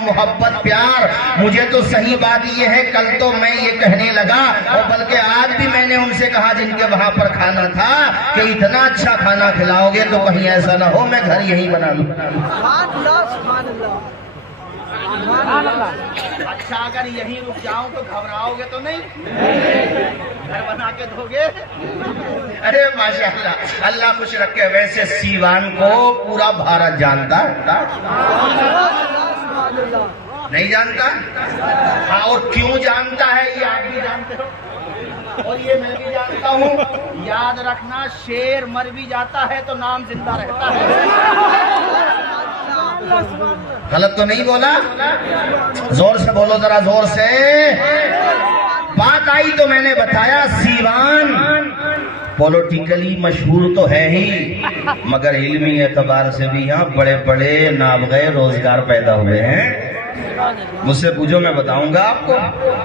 محبت پیار. مجھے تو صحیح بات یہ ہے, کل تو میں یہ کہنے لگا اور بلکہ آج بھی میں نے ان سے کہا جن کے وہاں پر کھانا تھا کہ اتنا اچھا کھانا کھلاؤ گے تو کہیں ایسا نہ ہو میں گھر یہی بنا لوں. اچھا اگر یہیں رک جاؤں تو گھبراؤ گے تو نہیں؟ گھر بنا کے دو گے؟ ارے ماشاءاللہ, اللہ خوش رکھے. ویسے سیوان کو پورا بھارت جانتا ہے, نہیں جانتا؟ ہاں, اور کیوں جانتا ہے یہ آپ بھی جانتے ہو اور یہ میں بھی جانتا ہوں. یاد رکھنا, شیر مر بھی جاتا ہے تو نام زندہ رہتا ہے. غلط تو نہیں بولا؟ زور سے بولو, ذرا زور سے. بات آئی تو میں نے بتایا سیوان پولیٹیکلی مشہور تو ہے ہی, مگر علمی اعتبار سے بھی یہاں بڑے بڑے نابغے روزگار پیدا ہوئے ہیں. مجھ سے پوچھو میں بتاؤں گا آپ کو.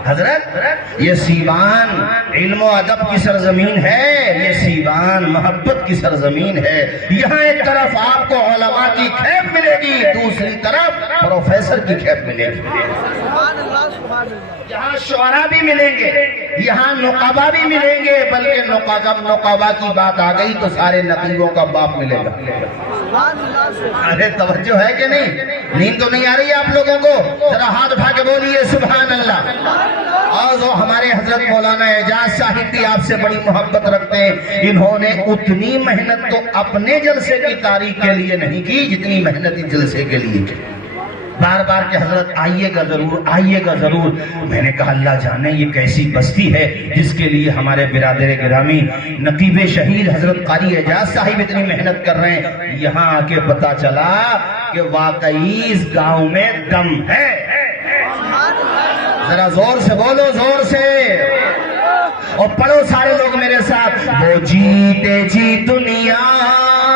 حضرت یہ سیوان علم و ادب کی سرزمین ہے, یہ سیوان محبت کی سرزمین ہے. یہاں ایک طرف آپ کو علماء کی کھیپ ملے گی, دوسری طرف پروفیسر کی کھیپ ملے گی. یہاں شعراء بھی ملیں گے, یہاں نقبا بھی ملیں گے, بلکہ نقبا کی بات آ گئی تو سارے نقیبوں کا باپ ملے گا. ارے توجہ ہے کہ نہیں؟ نیند تو نہیں آ رہی ہے آپ لوگوں کو؟ ذرا ہاتھ اٹھا کے بولیے سبحان اللہ. اور جو ہمارے حضرت مولانا اعجاز صاحب بھی آپ سے بڑی محبت رکھتے ہیں, انہوں نے اتنی محنت تو اپنے جلسے کی تاریخ کے لیے نہیں کی جتنی محنت اس جلسے کے لیے کی. بار بار کہ حضرت آئیے گا ضرور, آئیے گا ضرور. میں نے کہا اللہ جانے یہ کیسی بستی ہے جس کے لیے ہمارے برادر گرامی نقیب شہید حضرت قاری اعجاز صاحب اتنی محنت کر رہے ہیں. یہاں آ کے پتا چلا کہ واقعی اس گاؤں میں دم ہے. ذرا زور سے بولو, زور سے, اور پڑھو سارے لوگ میرے ساتھ. وہ جیتے جی دنیا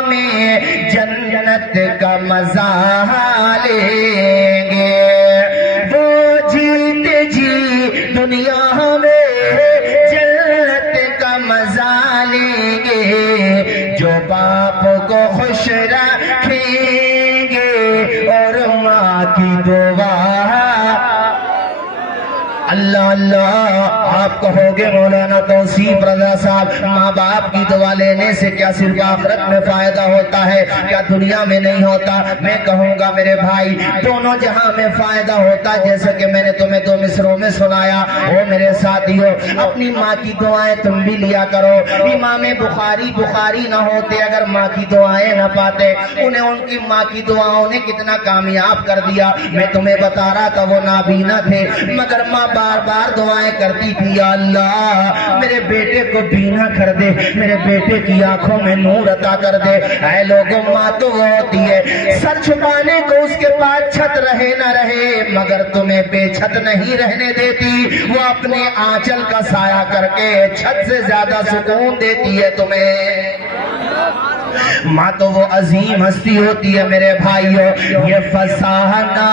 میں جنت کا مزہ لیں گے, وہ جیتے جی دنیا میں جنت کا مزہ لیں گے, جو باپ کو خوش رکھیں گے اور ماں کی دعا. اللہ اللہ, آپ کہو گے مولانا توصیف رضا صاحب ماں باپ کی دعا لینے سے کیا صرف آخرت میں فائدہ ہوتا ہے, کیا دنیا میں نہیں ہوتا؟ میں کہوں گا میرے بھائی دونوں جہاں میں فائدہ ہوتا. جیسا کہ میں نے تمہیں دو مصروں میں سنایا, وہ میرے ساتھیوں اپنی ماں کی دعائیں تم بھی لیا کرو. امام بخاری نہ ہوتے اگر ماں کی دعائیں نہ پاتے, انہیں ان کی ماں کی دعاؤں نے کتنا کامیاب کر دیا. میں تمہیں بتا رہا تھا وہ نابینا تھے مگر ماں بار بار دعائیں کرتی تھی, یا اللہ میرے بیٹے کو بینا کر دے, میرے بیٹے کی آنکھوں میں نور عطا کر دے. اے لوگوں, ماں تو وہ ہوتی ہے سر چھپانے کو اس کے پاس چھت رہے نہ رہے مگر تمہیں بے چھت نہیں رہنے دیتی. وہ اپنے آنچل کا سایہ کر کے چھت سے زیادہ سکون دیتی ہے تمہیں. ماں تو وہ عظیم ہستی ہوتی ہے میرے بھائیوں. یہ فسانہ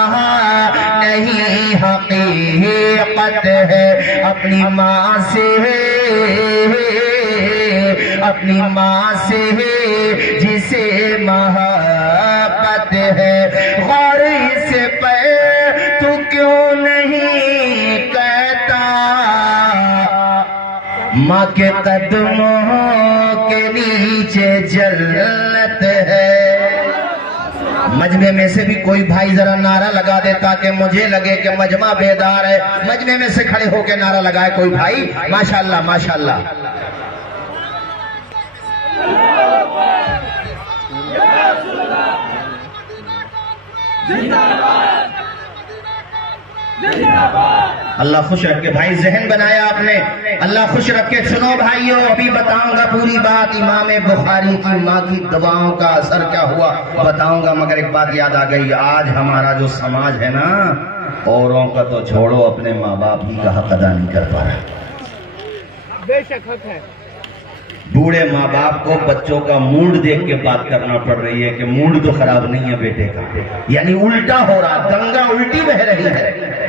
نہیں حقیقت ہے اپنی ماں سے, اپنی ماں سے جسے محبت ہے. غور سے پہ تو کیوں نہیں کہتا ماں کے قدموں کے نیچے جنت ہے. مجمع میں سے بھی کوئی بھائی ذرا نعرہ لگا دے تاکہ مجھے لگے کہ مجمع بیدار ہے. مجمع میں سے کھڑے ہو کے نعرہ لگائے کوئی بھائی. ماشاءاللہ ماشاءاللہ. اللہ خوش رکھے بھائی, ذہن بنایا آپ نے, اللہ خوش رکھے. سنو بھائیو, ابھی بتاؤں گا پوری بات. امام بخاری کی ماں کی دعاؤں کا اثر کیا ہوا بتاؤں گا, مگر ایک بات یاد آ گئی. آج ہمارا جو سماج ہے نا, اوروں کا تو چھوڑو اپنے ماں باپ ہی کا حق ادا نہیں کر پا رہا. بے شک حق ہے. بوڑھے ماں باپ کو بچوں کا موڈ دیکھ کے بات کرنا پڑ رہی ہے کہ موڈ تو خراب نہیں ہے بیٹے کا, یعنی الٹا ہو رہا, گنگا الٹی بہ رہی ہے.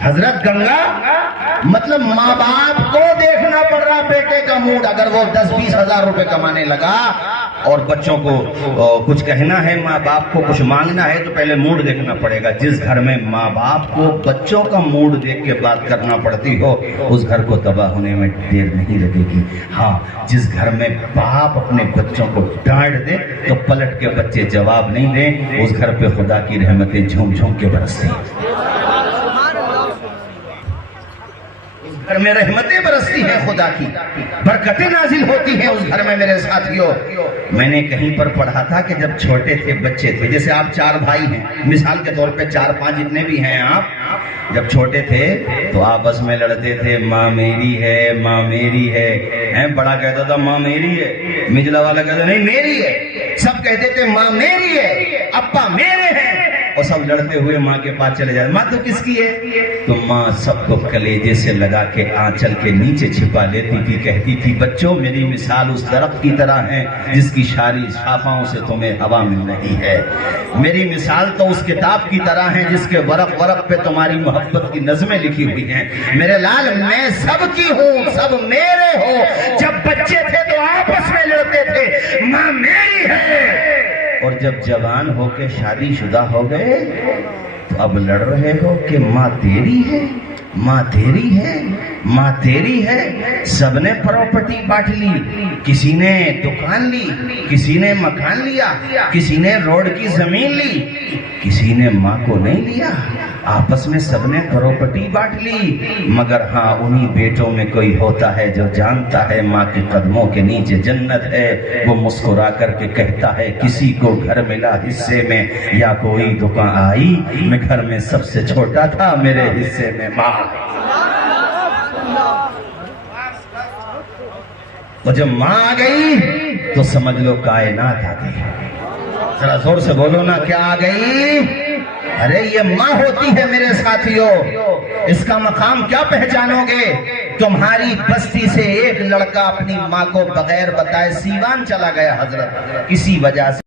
حضرت گنگا مطلب ماں باپ کو دیکھنا پڑ رہا بیٹے کا موڈ. اگر وہ 10-20 ہزار روپے کمانے لگا اور بچوں کو کچھ کہنا ہے، ماں باپ کو کچھ مانگنا ہے تو پہلے موڈ دیکھنا پڑے گا. جس گھر میں ماں باپ کو بچوں کا موڈ دیکھ کے بات کرنا پڑتی ہو اس گھر کو تباہ ہونے میں دیر نہیں لگے گی. ہاں، جس گھر میں باپ اپنے بچوں کو ڈانٹ دے تو پلٹ کے بچے جواب نہیں دیں، اس گھر پہ خدا کی رحمتیں جھوم جھوم کے برستی ہیں. گھر میں رحمتیں برستی ہیں، خدا کی برکتیں نازل ہوتی ہیں اس گھر میں. میرے ساتھیوں، میں نے کہیں پر پڑھا تھا کہ جب چھوٹے تھے، بچے تھے، جیسے آپ 4 بھائی ہیں مثال کے طور پہ، 4-5 جتنے بھی ہیں آپ، جب چھوٹے تھے تو آپس میں لڑتے تھے، ماں میری ہے، ماں میری ہے. بڑا کہتا تھا ماں میری ہے، مجلا والا کہتا نہیں میری ہے. سب کہتے تھے ماں میری ہے، ابا میرے ہیں، اور سب لڑتے ہوئے ماں کے پاس چلے جاتے. ماں تو کس کی ہے؟ تو ماں سب کو کلیجے سے لگا کے آنچل کے نیچے چھپا لیتی تھی. کہتی تھی بچوں میری مثال اس درخت کی طرح ہے جس کی شاری شاخوں سے تمہیں ہوا مل رہی ہے. میری مثال تو اس کتاب کی طرح ہے جس کے ورق ورق پہ تمہاری محبت کی نظمیں لکھی ہوئی ہیں. میرے لال میں سب کی ہوں، سب میرے ہو. جب بچے تھے تو آپس میں لڑتے تھے ماں میری ہے، اور جب جوان ہو کے شادی شدہ ہو گئے تو اب لڑ رہے ہو کہ ماں تیری ہے، ماں تیری ہے، ماں تیری ہے. سب نے پراپرٹی بانٹ لی، کسی نے دکان لی، کسی نے مکان لیا، کسی نے روڈ کی زمین لی، کسی نے ماں کو نہیں لیا. آپس میں سب نے پراپرٹی بانٹ لی، مگر ہاں انہی بیٹوں میں کوئی ہوتا ہے جو جانتا ہے ماں کے قدموں کے نیچے جنت ہے. وہ مسکرا کر کے کہتا ہے کسی کو گھر ملا حصے میں یا کوئی دکان آئی، میں گھر میں سب سے چھوٹا تھا، میرے حصے میں ماں. اور جب ماں آ گئی تو سمجھ لو کائنات آ گئی. ذرا زور سے بولو نا، کیا آ گئی؟ ارے یہ ماں ہوتی ہے میرے ساتھیوں. اس کا مقام کیا پہچانو گے؟ تمہاری بستی سے ایک لڑکا اپنی ماں کو بغیر بتائے سیوان چلا گیا حضرت، کسی وجہ سے